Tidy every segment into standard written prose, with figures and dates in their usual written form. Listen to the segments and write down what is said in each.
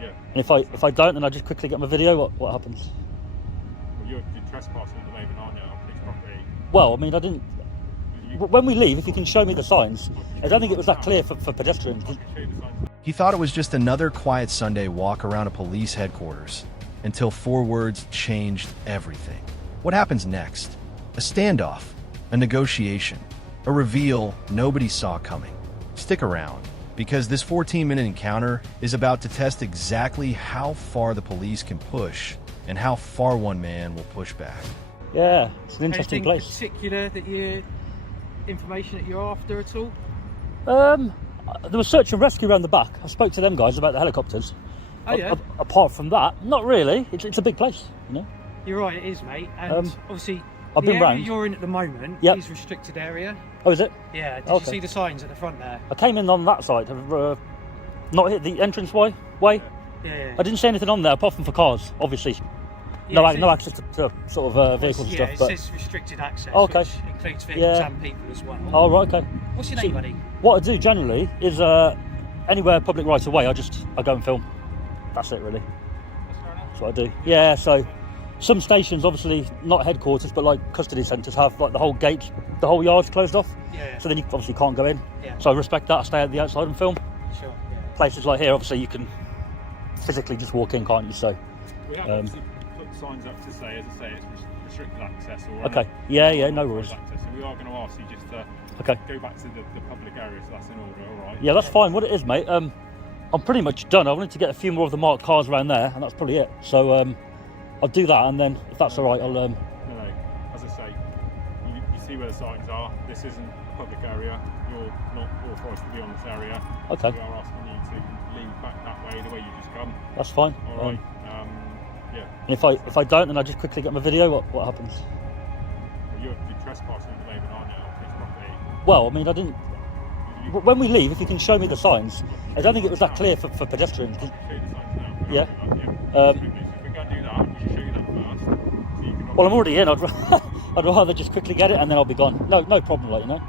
Yeah. And if I don't, then I just quickly get my video. What happens? Well, you're trespassing at the moment, aren't you, on police property? Well, I mean, I didn't. When we leave, if you can show me the signs, I don't think it was that clear for pedestrians. He thought it was just another quiet Sunday walk around a police headquarters until 4 words changed everything. What happens next? A standoff, a negotiation, a reveal nobody saw coming. Stick around, because this 14-minute encounter is about to test exactly how far the police can push and how far one man will push back. Yeah, it's an interesting place. Anything particular that information that you're after at all? There was search and rescue around the back. I spoke to them guys about the helicopters. Oh yeah. Apart from that, not really. It's a big place, you know. You're right, it is, mate. And obviously, I've the been area round. you're in at the moment Yep. is restricted area. Oh, is it? Yeah. Did Okay. you see the signs at the front there? I came in on that side. Not hit the entrance way. Yeah. I didn't see anything on there apart from for cars, obviously. Yeah, No access to sort of vehicles and stuff. It But says restricted access, Okay. which includes vehicles Yeah. and people as well. oh right, okay. What's your name, buddy? What I do generally is anywhere public right of way, I go and film. That's it really. That's what I do. Yeah. So some stations, obviously not headquarters, but like custody centres have like the whole gate, the whole yard's closed off. Yeah. So then you obviously can't go in. Yeah. So I respect that. I stay at the outside and film. Sure. Yeah. Places like here, obviously you can physically just walk in, can't you? So We have obviously put signs up to say, as I say, it's restricted access. Or okay. Yeah. No worries. access. So we are going to ask you just to Okay. go back to the public area, so that's in order, all right? Yeah, that's fine. What it is, mate. I'm pretty much done. I wanted to get a few more of the marked cars around there, and that's probably it. So I'll do that, and then if that's all right, I'll. No, as I say, you see where the signs are. This isn't a public area. You're not authorised to be on this area. Okay. We are asking you to leave back that way, the way you just come. That's fine. All right. Yeah. And if I don't, then I just quickly get my video. What happens? Well, you're trespassing at the moment, aren't you, on police property? Well, I mean, I didn't. When we leave, if you can show me the signs, I don't think it was that clear for pedestrians. Show you the signs now. Yeah. Absolutely. So if we go and do that, we should show you that first. So you can Well, I'm already in. I'd rather just quickly get it and then I'll be gone. No problem, like, you know.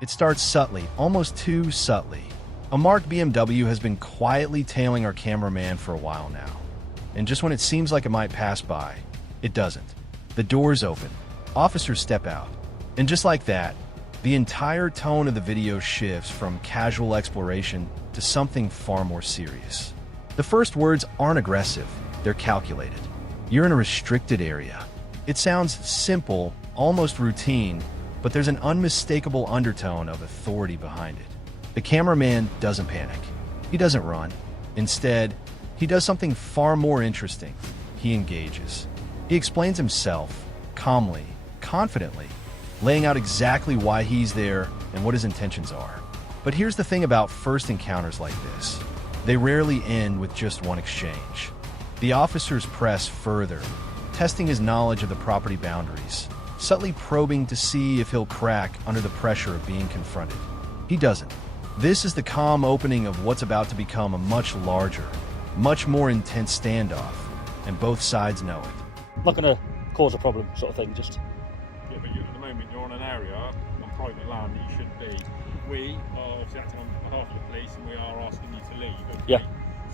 It starts subtly, almost too subtly. A marked BMW has been quietly tailing our cameraman for a while now. And just when it seems like it might pass by, it doesn't. The doors open, officers step out, and just like that, the entire tone of the video shifts from casual exploration to something far more serious. The first words aren't aggressive, they're calculated. You're in a restricted area. It sounds simple, almost routine, but there's an unmistakable undertone of authority behind it. The cameraman doesn't panic. He doesn't run. Instead, he does something far more interesting. He engages. He explains himself, calmly, confidently, laying out exactly why he's there and what his intentions are. But here's the thing about first encounters like this. They rarely end with just one exchange. The officers press further, testing his knowledge of the property boundaries, subtly probing to see if he'll crack under the pressure of being confronted. He doesn't. This is the calm opening of what's about to become a much larger, much more intense standoff, and both sides know it. I'm not going to cause a problem, sort of thing. Just. Yeah, but at the moment you're on an area on private land that you shouldn't be. We are obviously acting on behalf of the police and we are asking you to leave. Okay? Yeah.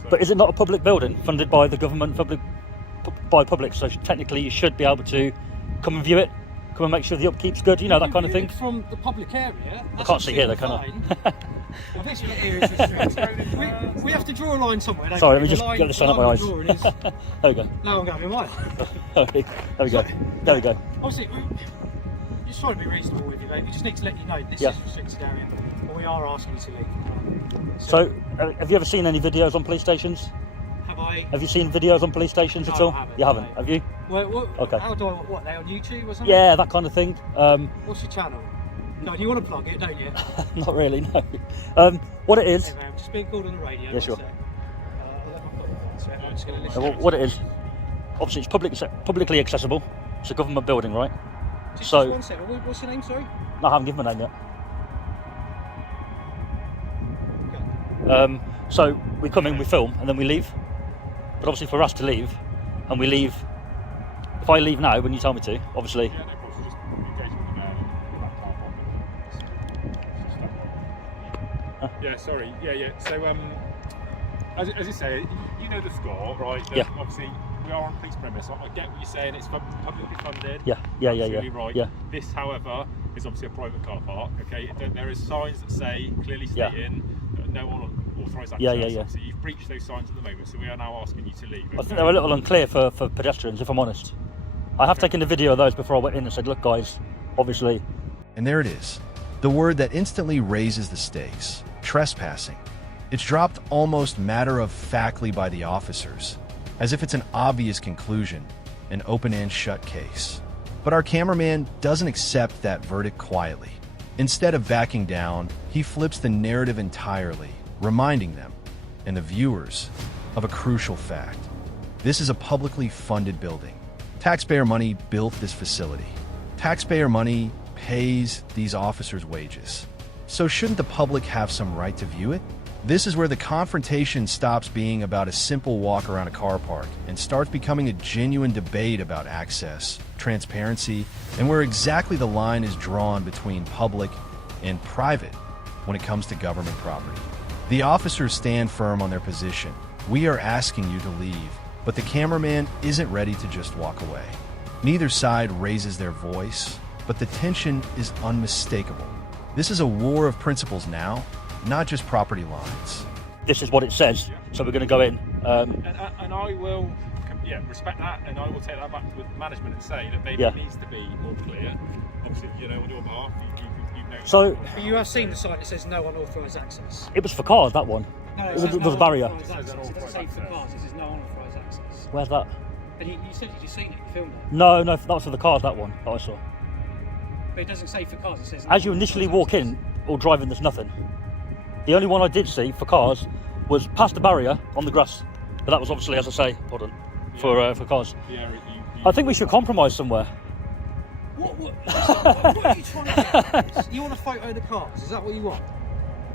So, But is it not a public building funded by the government, by public? So technically, you should be able to come and view it, come and make sure the upkeep's good. You know, that kind of thing. From the public area. I can't see here, though, can I? Well, this bit here is restricted. we have to draw a line somewhere. don't Sorry, we? let me just get the sun out my eyes. There There we go. Now I'm going in my eye. There we go. There we go. Obviously, we're just trying to be reasonable with you, mate. We just need to let you know this Yeah. is a restricted area, but we are asking you to leave. So, have you ever seen any videos on police stations? Have I? Have you seen videos on police stations No, at all? I haven't, You haven't, no. have you? Well, Okay. How do I? What? They on YouTube or something? Yeah, that kind of thing. What's your channel? No, you want to plug it, don't you? Not really, no. What it is, Hey, man, I'm just being called on the radio. Yeah, one sure. sec. I'll let my phone on, so I'm just going to listen. what it is, obviously it's publicly accessible. It's a government building, right? Just so- one second. What's your name? Sorry. No, I haven't given my name yet. Go. So we come in, we film, and then we leave. But obviously for us to leave, and we leave, if I leave now when you tell me to, obviously, yeah, no, of course, just engage with the man and get that car park. Yeah, sorry. Yeah. So as you say, you know the score, right? Yeah. Obviously, we are on police premise. I get what you're saying. It's publicly funded. Yeah. Absolutely right. Yeah. This, however, is obviously a private car park. Okay. There is signs that say clearly Yeah. stating that no one authorised access. Yeah. Obviously, you've breached those signs at the moment, so we are now asking you to leave. I think they were a little unclear for pedestrians, if I'm honest. I have taken a video of those before I went in and said, look guys, obviously. And there it is. The word that instantly raises the stakes. Trespassing. It's dropped almost matter-of-factly by the officers, as if it's an obvious conclusion, an open and shut case. But our cameraman doesn't accept that verdict quietly. Instead of backing down, he flips the narrative entirely, reminding them, and the viewers, of a crucial fact. This is a publicly funded building. Taxpayer money built this facility. Taxpayer money pays these officers' wages. So shouldn't the public have some right to view it? This is where the confrontation stops being about a simple walk around a car park and starts becoming a genuine debate about access, transparency, and where exactly the line is drawn between public and private when it comes to government property. The officers stand firm on their position. We are asking you to leave, but the cameraman isn't ready to just walk away. Neither side raises their voice, but the tension is unmistakable. This is a war of principles now, not just property lines. This is what it says, so we're going to go in. And I will, respect that, and I will take that back with management and say that maybe it needs to be more clear. Obviously, on your behalf, you've noticed. So, But you have seen the sign that says no unauthorised access. it was for cars, that one. No, It was a barrier. unauthorised access. It doesn't say for cars, it says no unauthorised access. Where's that? And you said you'd seen it, you filmed it. No, that was for the cars, that one that I saw. But it doesn't say for cars, it says no As you initially walk unauthorised in or drive in, there's nothing. The only one I did see for cars was past the barrier on the grass. But that was obviously, as I say, for cars. I think we should compromise somewhere. What are you trying to do? You want a photo of the cars? Is that what you want?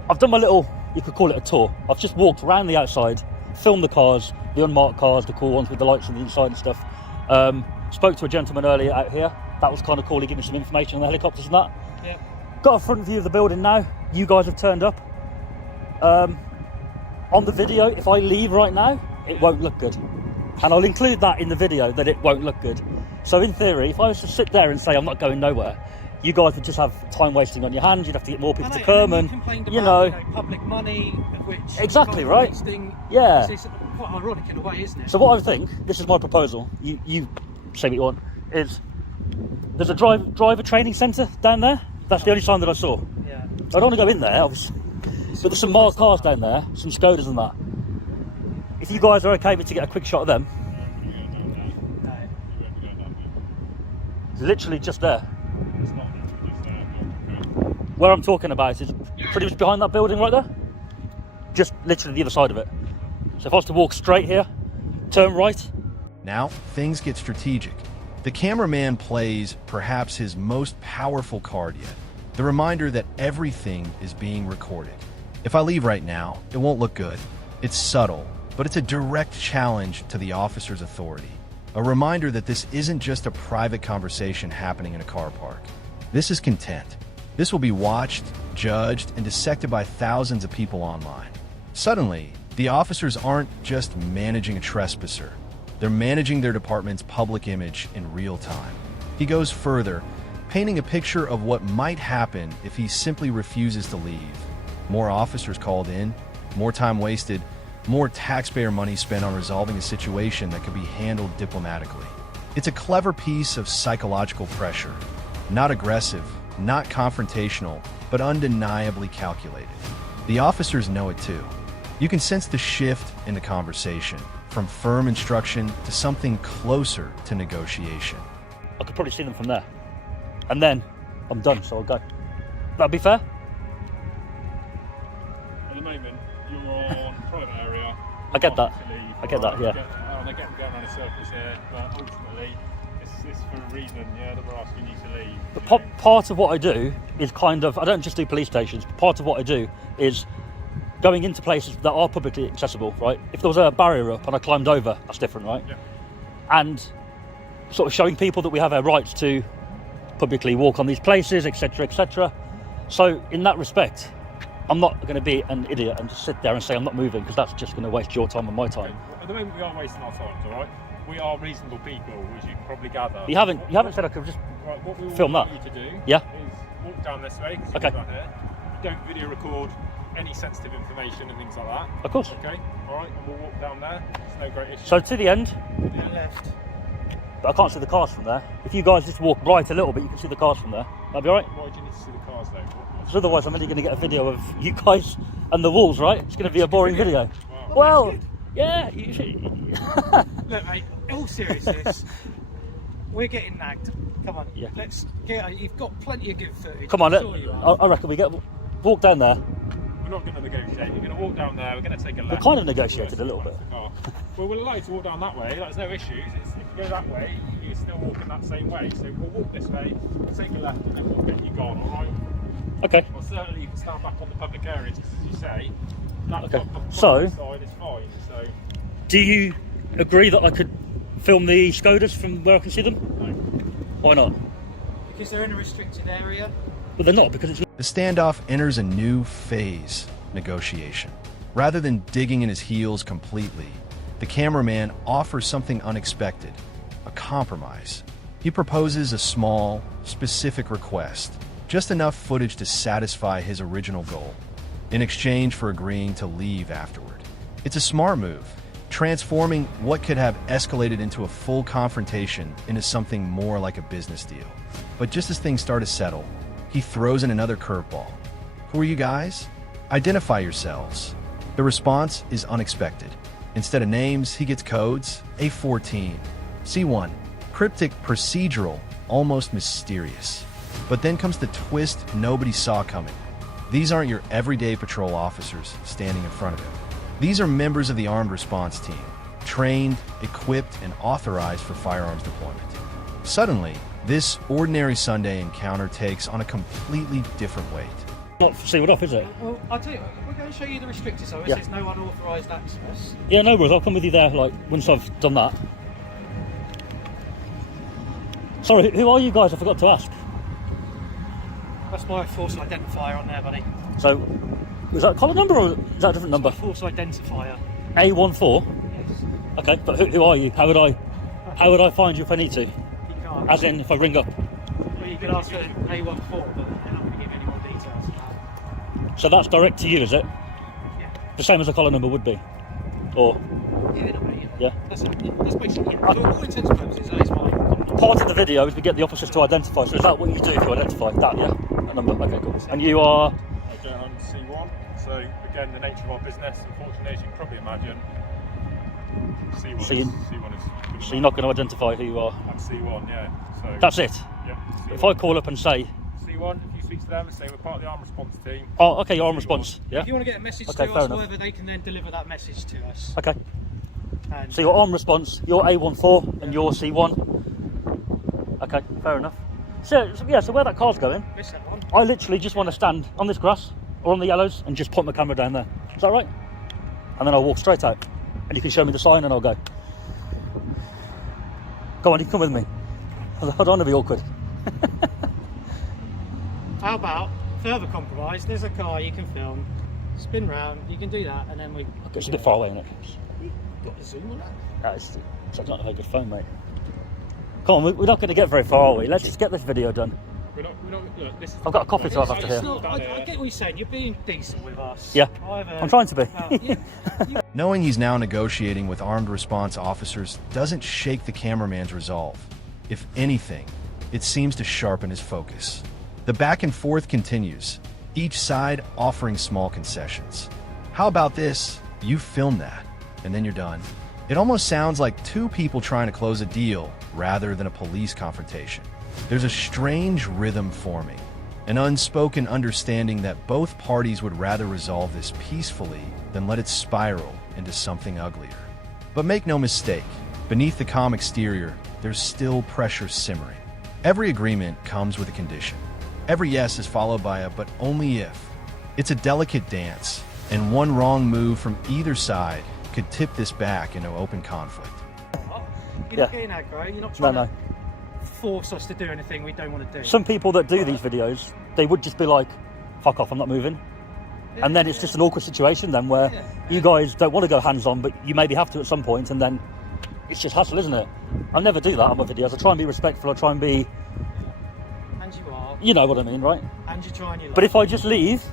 I've done my little, you could call it a tour. I've just walked around the outside, filmed the cars, the unmarked cars, the cool ones with the lights on the inside and stuff. Spoke to a gentleman earlier out here. That was kind of cool. He gave me some information on the helicopters and that. Yeah. Got a front view of the building now. You guys have turned up. On the video, if I leave right now, it won't look good. And I'll include that in the video that it won't look good. So in theory, if I was to sit there and say I'm not going nowhere, you guys would just have time wasting on your hands. You'd have to get more people to come and you know, public money, which exactly right. Yeah. It's quite ironic in a way, isn't it? So what I think, this is my proposal. You say what you want. Is there's a driver training centre down there? That's the only sign that I saw. Yeah. I don't want to go in there, obviously. But there's some marked cars down there, some Skodas and that. If you guys are okay with to get a quick shot of them, it's literally just there. Where I'm talking about is pretty much behind that building right there. Just literally the other side of it. So if I was to walk straight here, turn right. Now, things get strategic. The cameraman plays perhaps his most powerful card yet. The reminder that everything is being recorded. If I leave right now, it won't look good. It's subtle, but it's a direct challenge to the officer's authority. A reminder that this isn't just a private conversation happening in a car park. This is content. This will be watched, judged, and dissected by thousands of people online. Suddenly, the officers aren't just managing a trespasser. They're managing their department's public image in real time. He goes further, painting a picture of what might happen if he simply refuses to leave. More officers called in, more time wasted, more taxpayer money spent on resolving a situation that could be handled diplomatically. It's a clever piece of psychological pressure. Not aggressive, not confrontational, but undeniably calculated. The officers know it too. You can sense the shift in the conversation, from firm instruction to something closer to negotiation. I could probably see them from there. And then I'm done, so I'll go. That'd be fair? At the moment, you're on private area. I get that. I get that, yeah. I get going around in circles here, but ultimately, it's for a reason, that we're asking you to leave. But part of what I do is kind of, I don't just do police stations, but part of what I do is going into places that are publicly accessible, right? If there was a barrier up and I climbed over, that's different, right? Yeah. And sort of showing people that we have our rights to publicly walk on these places, etc., etc. So in that respect, I'm not going to be an idiot and just sit there and say I'm not moving, because that's just going to waste your time and my time. At the moment, we are wasting our time, all right? We are reasonable people, as you can probably gather. You haven't said I could just what we film want that. you to do Yeah. is walk down this way, because Okay. you're here. Don't video record any sensitive information and things like that. Of course. Okay, all right, and we'll walk down there. It's no great issue. So to the end, To the left. but I can't see the cars from there. If you guys just walk right a little bit, you can see the cars from there. That'd be all right? Why do you need to see the cars, though? Because otherwise I'm only going to get a video of you guys and the walls, right? It's going to be a boring video. Wow. Well, yeah. Look, mate, in all seriousness, we're getting nagged. Come on, Yeah. let's get. You've got plenty of good footage. Come on, I'm sure you have. I reckon we walk down there. We're not going to negotiate. We're going to walk down there. We're going to take a left. kind of negotiated a little bit. Oh. Well, we're allowed to walk down that way. Like, there's no issues. If you go that way, you're still walking that same way. So we'll walk this way, take a left, and then we'll get you gone. All right? Okay. Well, certainly you can stand back on the public areas, because as you say, that Okay. side So- is fine. So Do you agree that I could film the Skodas from where I can see them? no. Why not? Because they're in a restricted area. But they're not, because it's The standoff enters a new phase negotiation. Rather than digging in his heels completely, the cameraman offers something unexpected, a compromise. He proposes a small, specific request, just enough footage to satisfy his original goal, in exchange for agreeing to leave afterward. It's a smart move, transforming what could have escalated into a full confrontation into something more like a business deal. But just as things start to settle, he throws in another curveball. Who are you guys? Identify yourselves. The response is unexpected. Instead of names, he gets codes, A14, C1, cryptic, procedural, almost mysterious. But then comes the twist nobody saw coming. These aren't your everyday patrol officers standing in front of him. These are members of the armed response team, trained, equipped, and authorized for firearms deployment. Suddenly, this ordinary Sunday encounter takes on a completely different weight. not sealed off, is it? Well, I'll tell you what, we're going to show you the restricted zone. It Yeah. says no unauthorised access. Yeah, no worries. I'll come with you there, like, once I've done that. Sorry, who are you guys? I forgot to ask. That's my force identifier on there, buddy. So, is that a collar number or is that a different number? My force identifier. A14? Yes. Okay, but who are you? How would I find you if I need to? You can't. As in, if I ring up. Well, you could ask for A14, but they're not going to give any more details than that. So that's direct to you, is it? Yeah. The same as a collar number would be? Or, Yeah, no, yeah? That's basically it. For all intents and purposes, that is my Part of the video is we get the officers to identify. So is that what you do if you identify? That, yeah? That number? Okay, cool. And you are? Again, I'm C1. So again, the nature of our business, unfortunately, as you can probably imagine, C1 So you- is So you're not going to identify who you are? I'm C1, yeah. So That's it? yeah. C1. If I call up and say, C1, if you speak to them and say we're part of the armed response team. oh, okay, you're on response, yeah? If you want to get a message Okay, to fair us, enough. whatever, they can then deliver that message to us. Okay. And So you're on response, you're A14 and you're C1. Okay, fair enough. So where that car's going, miss that one. I literally just want to stand on this grass or on the yellows and just point my camera down there. Is that right? And then I'll walk straight out and you can show me the sign and I'll go. Go on, you can come with me. I don't want to be awkward. How about further compromise? There's a car you can film, spin round, you can do that, and then we. Okay, it's a bit far away, isn't it? Got the zoom on that. It's not a very good phone, mate. Come on, we're not going to get very far, are we? Let's just get this video done. We're not, look, this is I've got a coffee to have after It's here. not, I get what you're saying. You're being decent with us. Yeah, However, I'm trying to be. yeah, Knowing he's now negotiating with armed response officers doesn't shake the cameraman's resolve. If anything, it seems to sharpen his focus. The back and forth continues, each side offering small concessions. How about this? You film that, and then you're done. It almost sounds like two people trying to close a deal rather than a police confrontation. There's a strange rhythm forming, an unspoken understanding that both parties would rather resolve this peacefully than let it spiral into something uglier. But make no mistake, beneath the calm exterior, there's still pressure simmering. Every agreement comes with a condition. Every yes is followed by a but only if. It's a delicate dance, and one wrong move from either side could tip this back into open conflict. You're not getting aggro. You're not trying to force us to do anything we don't want to do. Some people that do these videos, they would just be like, fuck off, I'm not moving. and then it's just an awkward situation then where you guys don't want to go hands-on, but you maybe have to at some point, and then it's just hassle, isn't it? I never do that on my videos. I try and be respectful. I try and be... And you are. You know what I mean, right? And you're trying your luck. But if I just leave,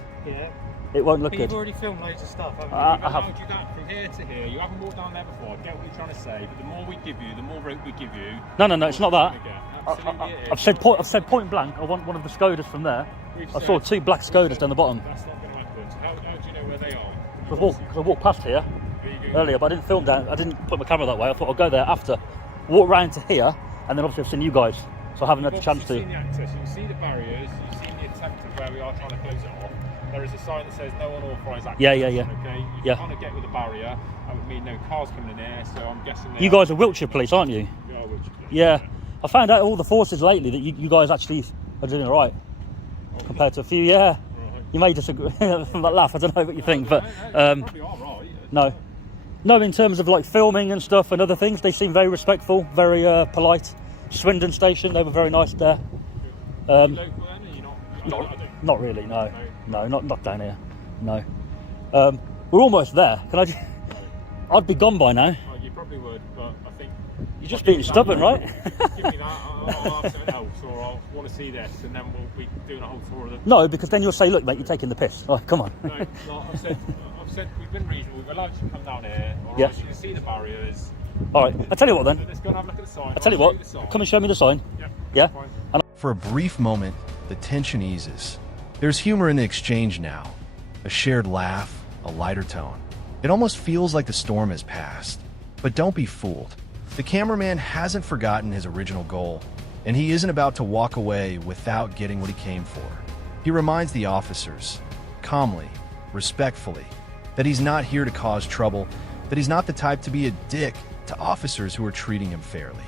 it won't look But good. you've already filmed loads of stuff, haven't you? I I've have. allowed you that from here to here. You haven't walked down there before. I get what you're trying to say, but the more we give you, the more rope we give you. No, it's not that. Absolutely it is. I've said point blank, I want one of the Skodas from there. I saw 2 black Skodas down the bottom. That's not going to happen. So how do you know where they are? Because I walked past here earlier, but I didn't film down. I didn't put my camera that way. I thought I'd go there after, walk round to here, and then obviously I've seen you guys, so I haven't had the chance to. You've seen the access, you see the barriers, you've seen the attempt of where we are trying to close it off. There is a sign that says no unauthorised access. Yeah. Okay, you can't get with a barrier. That would mean no cars coming in here. So I'm guessing You guys are Wiltshire police, aren't you? We are Wiltshire police. Yeah. I found out all the forces lately that you guys actually are doing all right compared to a few. Yeah. You may disagree from that laugh. I don't know what you think, but Probably are right. no. In terms of like filming and stuff and other things, they seem very respectful, very polite. Swindon Station, they were very nice there. Local then? Are you not? Not really. No, not down here. No. We're almost there. I'd be gone by now. Oh, you probably would, but I think You're just being stubborn, right? give me that. I'll have something else, or I'll want to see this, and then we'll be doing a whole tour of the. No, because then you'll say, look, mate, you're taking the piss. Oh, come on. No, I've said we've been reasonable. We've allowed you to come down here. All right, Yeah. so you can see the barriers. All right, I'll tell you what then. Let's go and have a look at the sign. I'll tell you I'll show what, the sign. come and show me the sign. Yeah. Yeah? For a brief moment, the tension eases. There's humor in the exchange now. A shared laugh, a lighter tone. It almost feels like the storm has passed. But don't be fooled. The cameraman hasn't forgotten his original goal, and he isn't about to walk away without getting what he came for. He reminds the officers, calmly, respectfully, that he's not here to cause trouble, that he's not the type to be a dick to officers who are treating him fairly.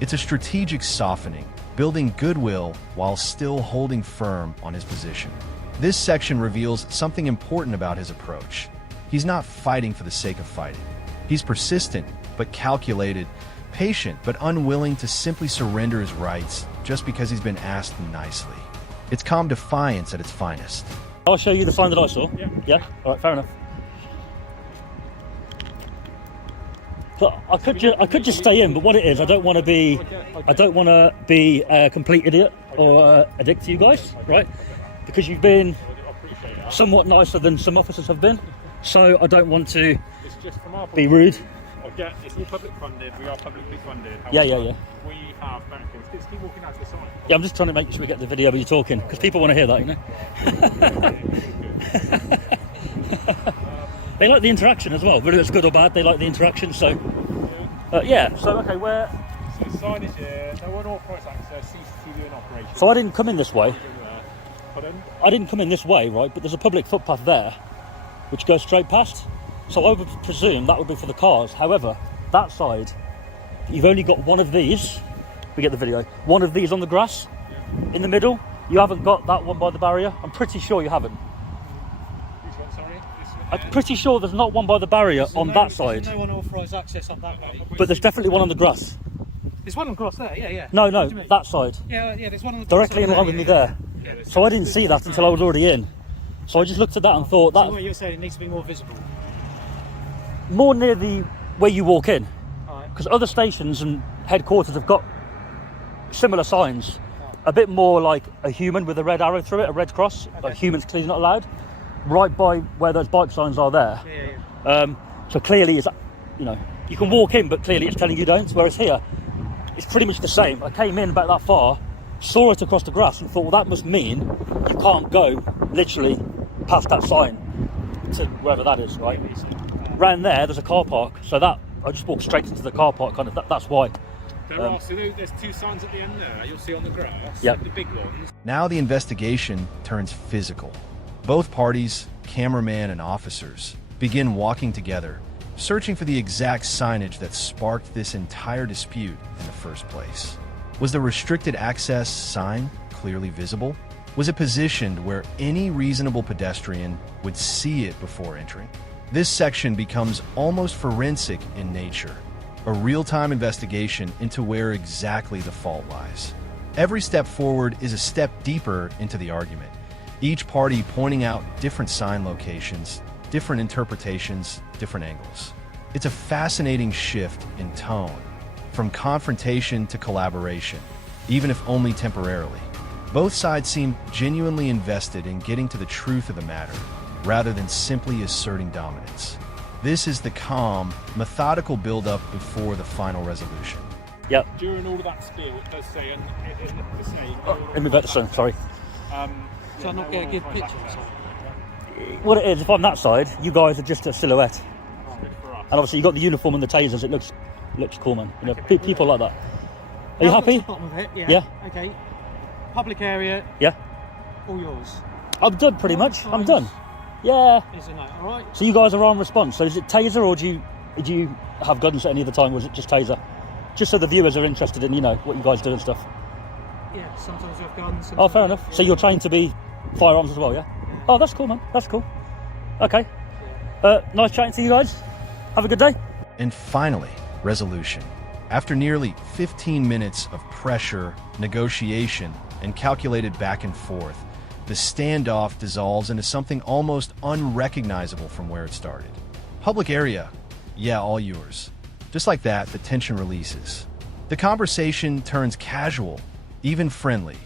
It's a strategic softening, building goodwill while still holding firm on his position. This section reveals something important about his approach. He's not fighting for the sake of fighting. He's persistent, but calculated, patient, but unwilling to simply surrender his rights just because he's been asked nicely. It's calm defiance at its finest. I'll show you the sign that I saw. Yeah? All right, fair enough. But I could just stay in, but what it is, I don't want to be a complete idiot or a dick to you guys, right? Because you've been somewhat nicer than some officers have been, so I don't want to It's just from our be rude. It's all public funded. We are publicly funded. Yeah. We have backings. Just keep walking out to the side. Yeah, I'm just trying to make sure we get the video of you talking, because people want to hear that, you know. They like the interaction as well, whether it's good or bad. They like the interaction. So, yeah. So okay, where? So signage here. No unauthorised access. CCTV in operation. So I didn't come in this way. Pardon? I didn't come in this way, right? But there's a public footpath there, which goes straight past. So I would presume that would be for the cars. However, that side, you've only got one of these. We get the video. One of these on the grass, in the middle. You haven't got that one by the barrier. I'm pretty sure you haven't. Which one, sorry? This one I'm here? pretty sure there's not one by the barrier on that side. There's no unauthorised access up that way. But there's definitely one on the grass. There's one on the grass there, yeah. No, What do you mean? that side. Yeah, there's one on the Directly in grass line over with me there. there. So I didn't see that until I was already in. So I just looked at that and thought So what that you're saying, it needs to be more visible. more near the where you walk in. Alright. Because other stations and headquarters have got similar signs. A bit more like a human with a red arrow through it, a red cross. Like humans clearly not allowed. Right by where those bike signs are there. Yeah. So clearly it's, you know, you can walk in, but clearly it's telling you don't. Whereas here, it's pretty much the same. I came in about that far, saw it across the grass and thought, well, that must mean you can't go literally past that sign to wherever that is, right? Round there's a car park, so that I just walked straight into the car park, kind of. That's why. There's 2 signs at the end there. You'll see on the grass. Yep. The big ones. Now the investigation turns physical. Both parties, cameraman and officers, begin walking together, searching for the exact signage that sparked this entire dispute in the first place. Was the restricted access sign clearly visible? Was it positioned where any reasonable pedestrian would see it before entering? This section becomes almost forensic in nature, a real-time investigation into where exactly the fault lies. Every step forward is a step deeper into the argument, each party pointing out different sign locations, different interpretations, different angles. It's a fascinating shift in tone, from confrontation to collaboration, even if only temporarily. Both sides seem genuinely invested in getting to the truth of the matter, rather than simply asserting dominance. This is the calm, methodical build-up before the final resolution. Yep. During all of that spiel, it does say in the saying. Let me bet the sun, sorry. So I'm not getting a good picture or something. What it is, if I'm that side, you guys are just a silhouette. Good for us. And obviously you've got the uniform and the tasers, it looks cool, man. You know, people like that. Are you Now I've got to happy? the bottom of it, yeah. Yeah. Okay. Public area, Yeah. all yours. I'm done pretty much. I'm done. Yeah. Is it not? All right. So you guys are on response. So is it taser or do you have guns at any other time, or is it just taser? Just so the viewers are interested in, you know, what you guys do and stuff. Yeah. Sometimes we have guns. Oh, fair enough. So you're trained to be firearms as well, yeah? Oh, that's cool, man. That's cool. Okay. Nice chatting to you guys. Have a good day. And finally, resolution. After nearly 15 minutes of pressure, negotiation, and calculated back and forth, the standoff dissolves into something almost unrecognizable from where it started. Public area, yeah, all yours. Just like that, the tension releases. The conversation turns casual, even friendly.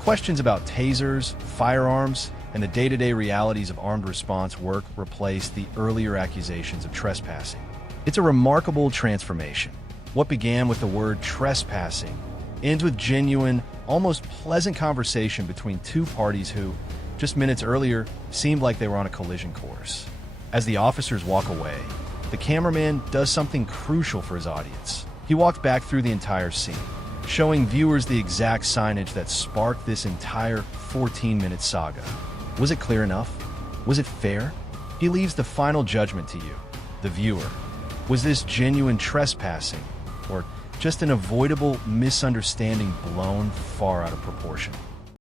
Questions about tasers, firearms, and the day-to-day realities of armed response work replace the earlier accusations of trespassing. It's a remarkable transformation. What began with the word trespassing ends with genuine, almost pleasant conversation between two parties who, just minutes earlier, seemed like they were on a collision course. As the officers walk away, the cameraman does something crucial for his audience. He walked back through the entire scene, showing viewers the exact signage that sparked this entire 14-minute saga. Was it clear enough? Was it fair? He leaves the final judgment to you, the viewer. Was this genuine trespassing, or just an avoidable misunderstanding blown far out of proportion?